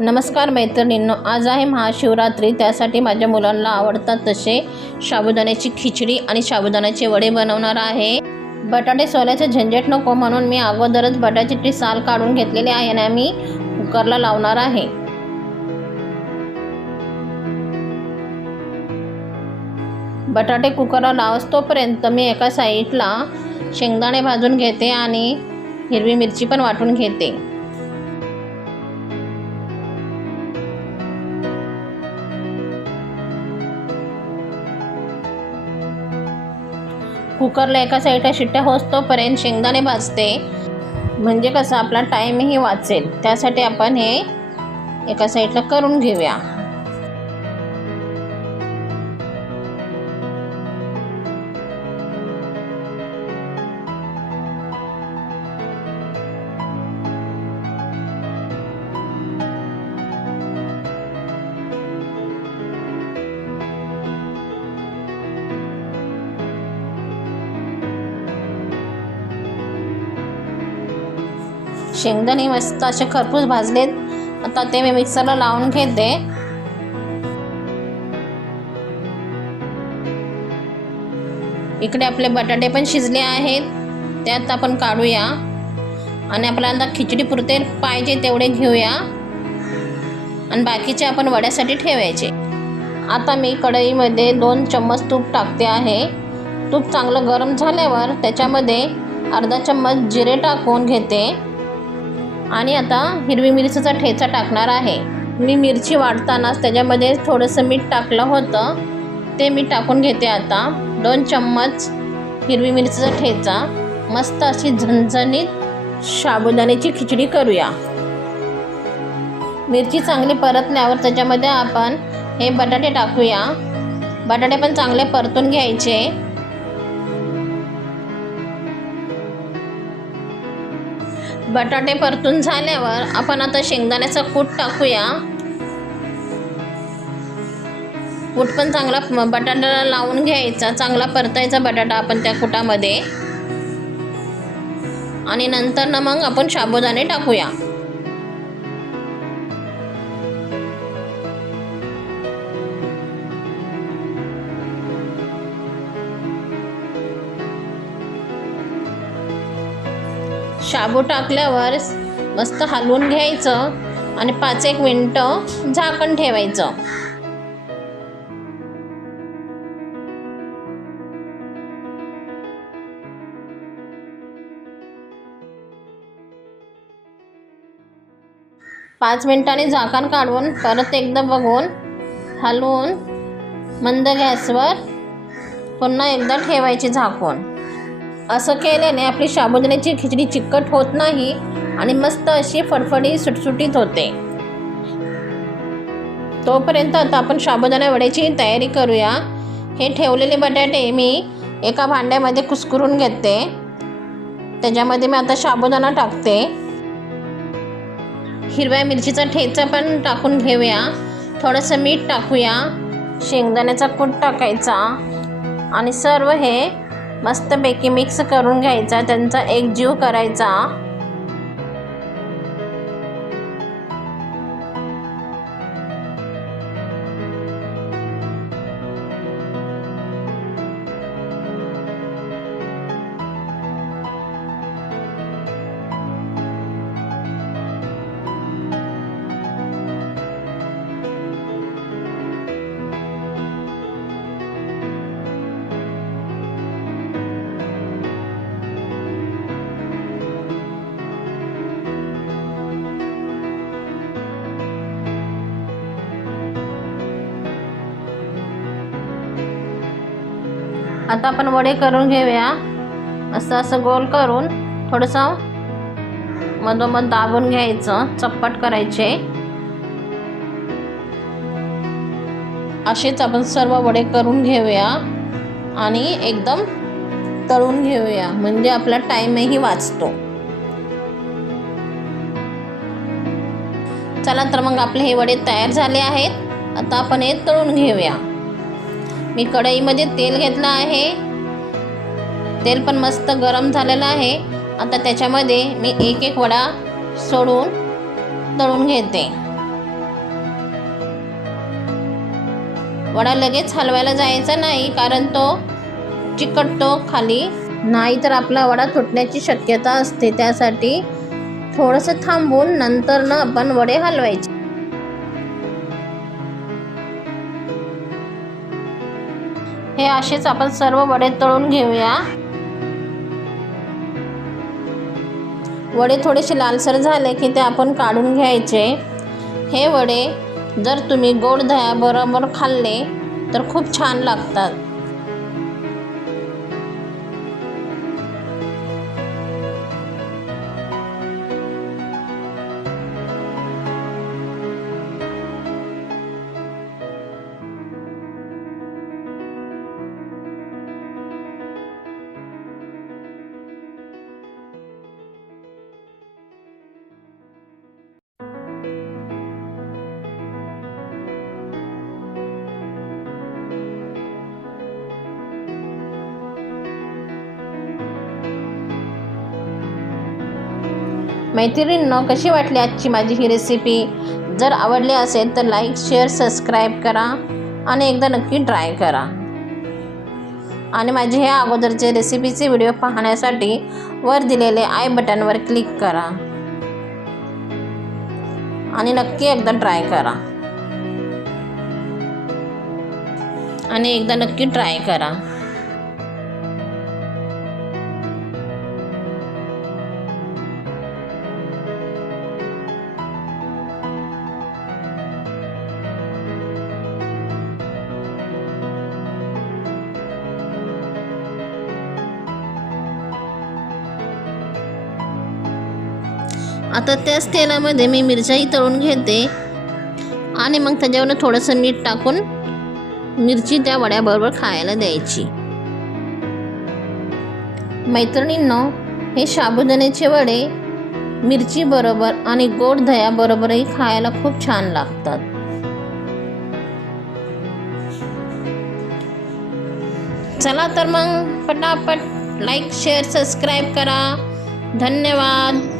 नमस्कार मैत्रिणींनो, आज आहे महाशिवरात्री। त्यासाठी माझ्या मुलांना आवडतात तसे साबुदाण्याची खिचडी आणि साबुदाण्याचे वडे बनवणार आहे। बटाटे सोलायचे झंझट नको म्हणून मी अगोदरच बटाट्याची साल काढून घेतलेली आहे आणि मी कुकरला लावणार आहे। बटाटे कुकरला लावतोपर्यंत मी एका साईडला शेंगदाणे भाजून घेते आणि हिरवी मिरची पण वाटून घेते। कुकरला एका साईडला शिट्ट्या होतोपर्यंत शेंगदाणे भाजते, म्हणजे कसं आपला टाईमही वाचेल। त्यासाठी आपण हे एका साईडला करून घेऊया। शेंगदाणे मस्त असे खरपूस भाजलेत। आता ते मी मिक्सरला लावून घेते। इकडे आपले बटाटे पण शिजले आहेत, त्यात आपण काढूया आणि आपल्याला खिचडी पुरते पाहिजे तेवढे घेऊया आणि बाकीचे आपण वड्यासाठी ठेवायचे। आता मी कढईमध्ये 2 चम्मच तूप टाकते आहे। तूप चांगलं गरम झाल्यावर त्याच्यामध्ये अर्धा चम्मच जिरे टाकून घेते आणि आता हिरवी मिरचीचा ठेचा टाकणार आहे। मी मिरची वाटतानाच त्याच्यामध्ये थोडंसं मीठ टाकलं होतं, ते मी टाकून घेते। आता 2 चम्मच हिरवी मिरचीचा ठेचा। मस्त अशी झणझणीत साबुदाण्याची खिचडी करूया। मिरची चांगली परतल्यावर त्याच्यामध्ये आपण हे बटाटे टाकूया। बटाटे पण चांगले परतून घ्यायचे। बटाटे परतून झाल्यावर आपण आता शेंगदाण्याचा कूट टाकूया। कूट पण चांगला बटाट्याला लावून घ्यायचा, चांगला परतायचा बटाटा आपण त्या कुटामध्ये आणि नंतर ना मग आपण साबुदाणे टाकूया। शाबू टाकल्यावर मस्त हलवून घ्यायचं आणि 5-1 मिनिटं झाकण ठेवायचं। पाच मिनिटांनी झाकण काढून परत एकदा बघून हलवून मंद गॅसवर पुन्हा एकदा ठेवायची झाकून। असं केल्याने आपली साबुदाण्याची खिचडी चिकट होत नाही आणि मस्त अशी फडफडी सुटसुटीत होते। तोपर्यंत आता आपण साबुदाणा वड्याची तयारी करूया। हे ठेवलेले बटाटे मी एका भांड्यामध्ये कुस्करून घेते। त्याच्यामध्ये मी आता साबुदाणा टाकते। हिरव्या मिरचीचा ठेचा पण टाकून घेऊया। थोडंसं मीठ टाकूया, शेंगदाण्याचा कूट टाकायचा आणि सर्व हे मस्तपैकी मिक्स करून घ्यायचा, त्यांचा एकजीव करायचा। आता आपण वडे करून घेऊया। असं गोल करून थोडंसं मधोमध दाबून घ्यायचं, चप्पट करायचे। असेच आपण सर्व वडे करून घेऊया आणि एकदम तळून घेऊया, म्हणजे आपला टाईमही वाचतो। चला तर मग आपले हे वडे तयार झाले आहेत। आता आपण हे तळून घेऊया। मी कढईमध्ये तेल घेतलं आहे। तेल पण मस्त गरम झालेलं आहे। आता त्याच्यामध्ये मी एक एक वडा सोडून तळून घेते। वडा लगेच हलवायला जायचा नाही, कारण तो चिकटतो खाली, नाही तर आपला वडा तुटण्याची शक्यता असते. त्यासाठी थोडंसं थांबून नंतर आपण वडे हलवायचे. हे असेच आपण सर्व वडे तळून घेऊया. वडे थोडेसे लालसर झाले की ते आपण काढून घ्यायचे. हे वडे जर तुम्ही गोड दह्याबरोबर खाल्ले तर खूप छान लागतात. मैत्रिणींनो, कशी वाटली आजची माझी ही रेसिपी? जर आवडली असेल तर लाईक, शेअर, सबस्क्राईब करा आणि एकदा नक्की ट्राय करा. आणि माझे हे अगोदरचे रेसिपीचे व्हिडिओ पाहण्यासाठी वर दिलेले आय बटनवर क्लिक करा आणि नक्की एकदा ट्राय करा. आता त्याच तेलामध्ये मी मिरच्याही तळून घेते आणि मग त्याच्यावर थोडंसं मीठ टाकून मिरची त्या वड्याबरोबर खायला द्यायची. मैत्रिणींनो, हे साबुदाण्याचे वडे मिरची बरोबर आणि गोड दह्याबरोबरही खायला खूप छान लागतात. चला तर मग पटापट लाईक, शेअर, सबस्क्राईब करा. धन्यवाद.